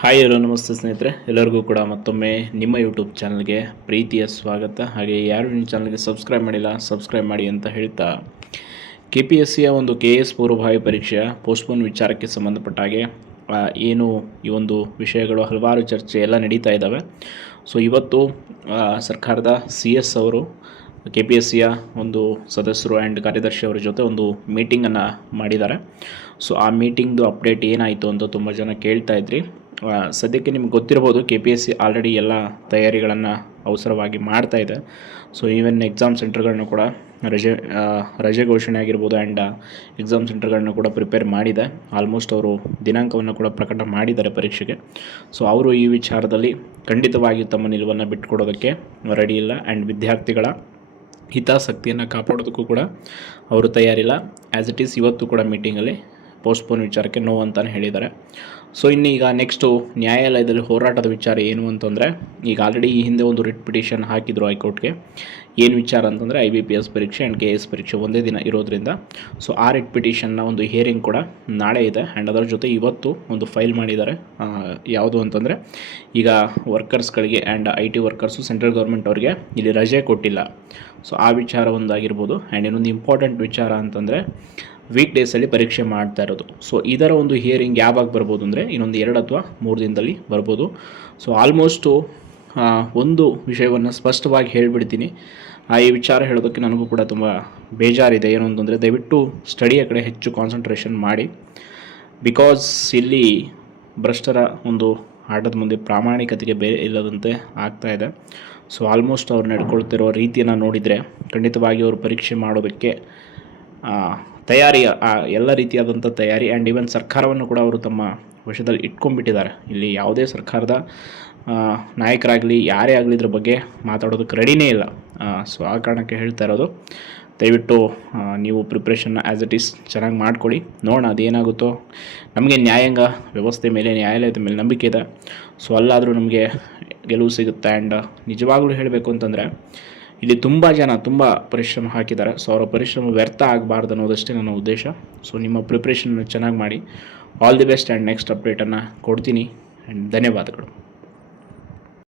Hi hello ನಮಸ್ತೆ ಸ್ನೇಹಿತರೆ. ಎಲ್ಲರಿಗೂ ಕೂಡ ಮತ್ತೊಮ್ಮೆ ನಿಮ್ಮ ಯೂಟ್ಯೂಬ್ ಚಾನಲ್ಗೆ ಪ್ರೀತಿಯ ಸ್ವಾಗತ. ಹಾಗೆ ಯಾರು ನಿಮ್ಮ ಚಾನಲ್ಗೆ ಸಬ್ಸ್ಕ್ರೈಬ್ ಮಾಡಿಲ್ಲ ಸಬ್ಸ್ಕ್ರೈಬ್ ಮಾಡಿ ಅಂತ ಹೇಳ್ತಾ. ಕೆ ಪಿ ಎಸ್ ಸಿಯ ಒಂದು ಕೆ ಎಸ್ ಪೂರ್ವಭಾವಿ ಪರೀಕ್ಷೆಯ ಪೋಸ್ಟ್ಪೋನ್ ವಿಚಾರಕ್ಕೆ ಸಂಬಂಧಪಟ್ಟ ಹಾಗೆ ಏನು ಈ ಒಂದು ವಿಷಯಗಳು ಹಲವಾರು ಚರ್ಚೆ ಎಲ್ಲ ನಡೀತಾ ಇದ್ದಾವೆ. ಸೊ ಇವತ್ತು ಸರ್ಕಾರದ ಸಿ ಎಸ್ ಅವರು ಕೆ ಪಿ ಎಸ್ ಸಿಯ ಒಂದು ಸದಸ್ಯರು ಆ್ಯಂಡ್ ಕಾರ್ಯದರ್ಶಿ ಅವರ ಜೊತೆ ಒಂದು ಮೀಟಿಂಗನ್ನು ಮಾಡಿದ್ದಾರೆ. ಸೊ ಆ ಮೀಟಿಂಗ್ದು ಅಪ್ಡೇಟ್ ಏನಾಯಿತು ಅಂತ ತುಂಬ ಜನ ಕೇಳ್ತಾ ಇದ್ರಿ. ಸದ್ಯಕ್ಕೆ ನಿಮ್ಗೆ ಗೊತ್ತಿರ್ಬೋದು K P S C already ಎಲ್ಲ ತಯಾರಿಗಳನ್ನು ಅವಸರವಾಗಿ ಮಾಡ್ತಾ ಇದೆ. ಸೊ ಈವನ್ ಎಕ್ಸಾಮ್ ಸೆಂಟರ್ಗಳನ್ನ ಕೂಡ ರಜೆ ರಜೆ ಘೋಷಣೆ ಆಗಿರ್ಬೋದು ಆ್ಯಂಡ್ ಎಕ್ಸಾಮ್ ಸೆಂಟರ್ಗಳನ್ನ ಕೂಡ ಪ್ರಿಪೇರ್ ಮಾಡಿದೆ. ಆಲ್ಮೋಸ್ಟ್ ಅವರು ದಿನಾಂಕವನ್ನು ಕೂಡ ಪ್ರಕಟ ಮಾಡಿದ್ದಾರೆ ಪರೀಕ್ಷೆಗೆ. ಸೊ ಅವರು ಈ ವಿಚಾರದಲ್ಲಿ ಖಂಡಿತವಾಗಿ ತಮ್ಮ ನಿಲುವನ್ನು ಬಿಟ್ಟುಕೊಡೋದಕ್ಕೆ ರೆಡಿ ಇಲ್ಲ ಆ್ಯಂಡ್ ವಿದ್ಯಾರ್ಥಿಗಳ ಹಿತಾಸಕ್ತಿಯನ್ನು ಕಾಪಾಡೋದಕ್ಕೂ ಕೂಡ ಅವರು ತಯಾರಿಲ್ಲ. ಆ್ಯಸ್ ಇಟ್ ಈಸ್ ಇವತ್ತು ಕೂಡ ಮೀಟಿಂಗಲ್ಲಿ ಪೋಸ್ಟ್ಪೋನ್ ವಿಚಾರಕ್ಕೆ ನೋ ಅಂತಲೇ ಹೇಳಿದ್ದಾರೆ. ಸೊ ಇನ್ನು ಈಗ ನೆಕ್ಸ್ಟು ನ್ಯಾಯಾಲಯದಲ್ಲಿ ಹೋರಾಟದ ವಿಚಾರ ಏನು ಅಂತಂದರೆ, ಈಗ ಆಲ್ರೆಡಿ ಈ ಹಿಂದೆ ಒಂದು ರಿಟ್ ಪಿಟಿಷನ್ ಹಾಕಿದ್ರು ಹೈಕೋರ್ಟ್ಗೆ. ಏನು ವಿಚಾರ ಅಂತಂದರೆ ಐ ಬಿ ಪಿ ಎಸ್ ಪರೀಕ್ಷೆ ಆ್ಯಂಡ್ ಕೆ ಎಸ್ ಪರೀಕ್ಷೆ ಒಂದೇ ದಿನ ಇರೋದ್ರಿಂದ. ಸೊ ಆ ರಿಟ್ ಪಿಟಿಷನ್ನ ಒಂದು ಹಿಯರಿಂಗ್ ಕೂಡ ನಾಳೆ ಇದೆ ಆ್ಯಂಡ್ ಅದರ ಜೊತೆ ಇವತ್ತು ಒಂದು ಫೈಲ್ ಮಾಡಿದ್ದಾರೆ. ಯಾವುದು ಅಂತಂದರೆ, ಈಗ ವರ್ಕರ್ಸ್ಗಳಿಗೆ and I T workers central government ಅವರಿಗೆ ಇಲ್ಲಿ ರಜೆ ಕೊಟ್ಟಿಲ್ಲ. ಸೊ ಆ ವಿಚಾರ ಒಂದಾಗಿರ್ಬೋದು. ಆ್ಯಂಡ್ ಇನ್ನೊಂದು ಇಂಪಾರ್ಟೆಂಟ್ ವಿಚಾರ ಅಂತಂದರೆ ವೀಕ್ ಡೇಸಲ್ಲಿ ಪರೀಕ್ಷೆ ಮಾಡ್ತಾ ಇರೋದು. ಸೊ ಇದರ ಒಂದು ಹಿಯರಿಂಗ್ ಯಾವಾಗ ಬರ್ಬೋದು ಅಂದರೆ ಇನ್ನೊಂದು ಎರಡು ಅಥವಾ ಮೂರು ದಿನದಲ್ಲಿ ಬರ್ಬೋದು. ಸೊ ಆಲ್ಮೋಸ್ಟು ಒಂದು ವಿಷಯವನ್ನು ಸ್ಪಷ್ಟವಾಗಿ ಹೇಳಿಬಿಡ್ತೀನಿ. ಆ, ಈ ವಿಚಾರ ಹೇಳೋದಕ್ಕೆ ನನಗೂ ಕೂಡ ತುಂಬ ಬೇಜಾರಿದೆ. ಏನು ಅಂತಂದರೆ ದಯವಿಟ್ಟು ಸ್ಟಡಿಯ ಕಡೆ ಹೆಚ್ಚು ಕಾನ್ಸಂಟ್ರೇಷನ್ ಮಾಡಿ. ಬಿಕಾಸ್ ಇಲ್ಲಿ ಭ್ರಷ್ಟರ ಒಂದು ಆಟದ ಮುಂದೆ ಪ್ರಾಮಾಣಿಕತೆಗೆ ಬೇರೆ ಇಲ್ಲದಂತೆ ಆಗ್ತಾ ಇದೆ. ಸೊ ಆಲ್ಮೋಸ್ಟ್ ಅವ್ರು ನಡ್ಕೊಳ್ತಿರೋ ರೀತಿಯನ್ನು ನೋಡಿದರೆ ಖಂಡಿತವಾಗಿ ಅವರು ಪರೀಕ್ಷೆ ಮಾಡೋದಕ್ಕೆ ತಯಾರಿ ಎಲ್ಲ ರೀತಿಯಾದಂಥ ತಯಾರಿ ಆ್ಯಂಡ್ ಈವನ್ ಸರ್ಕಾರವನ್ನು ಕೂಡ ಅವರು ತಮ್ಮ ವಶದಲ್ಲಿ ಇಟ್ಕೊಂಡ್ಬಿಟ್ಟಿದ್ದಾರೆ. ಇಲ್ಲಿ ಯಾವುದೇ ಸರ್ಕಾರದ ನಾಯಕರಾಗಲಿ, ಯಾರೇ ಆಗಲಿ ಇದ್ರ ಬಗ್ಗೆ ಮಾತಾಡೋದಕ್ಕೆ ರೆಡಿನೇ ಇಲ್ಲ. ಸೊ ಆ ಕಾರಣಕ್ಕೆ ಹೇಳ್ತಾ ಇರೋದು, ದಯವಿಟ್ಟು ನೀವು ಪ್ರಿಪ್ರೇಷನ್ನ ಆ್ಯಸ್ ಇಟ್ ಈಸ್ ಚೆನ್ನಾಗಿ ಮಾಡ್ಕೊಳ್ಳಿ. ನೋಡೋಣ ಅದೇನಾಗುತ್ತೋ. ನಮಗೆ ನ್ಯಾಯಾಂಗ ವ್ಯವಸ್ಥೆ ಮೇಲೆ, ನ್ಯಾಯಾಲಯದ ಮೇಲೆ ನಂಬಿಕೆ ಇದೆ. ಸೊ ಅಲ್ಲಾದರೂ ನಮಗೆ ಗೆಲುವು ಸಿಗುತ್ತೆ? ಆ್ಯಂಡ್ ನಿಜವಾಗ್ಲೂ ಹೇಳಬೇಕು ಅಂತಂದರೆ ಇಲ್ಲಿ ತುಂಬ ಜನ ತುಂಬ ಪರಿಶ್ರಮ ಹಾಕಿದ್ದಾರೆ. ಸೊ ಅವರ ಪರಿಶ್ರಮ ವ್ಯರ್ಥ ಆಗಬಾರ್ದು ಅನ್ನೋದಷ್ಟೇ ನನ್ನ ಉದ್ದೇಶ. ಸೊ ನಿಮ್ಮ ಪ್ರಿಪ್ರೇಷನ್ ಚೆನ್ನಾಗಿ ಮಾಡಿ. All the best and next ಅಪ್ಡೇಟನ್ನು ಕೊಡ್ತೀನಿ. ಆ್ಯಂಡ್ ಧನ್ಯವಾದಗಳು.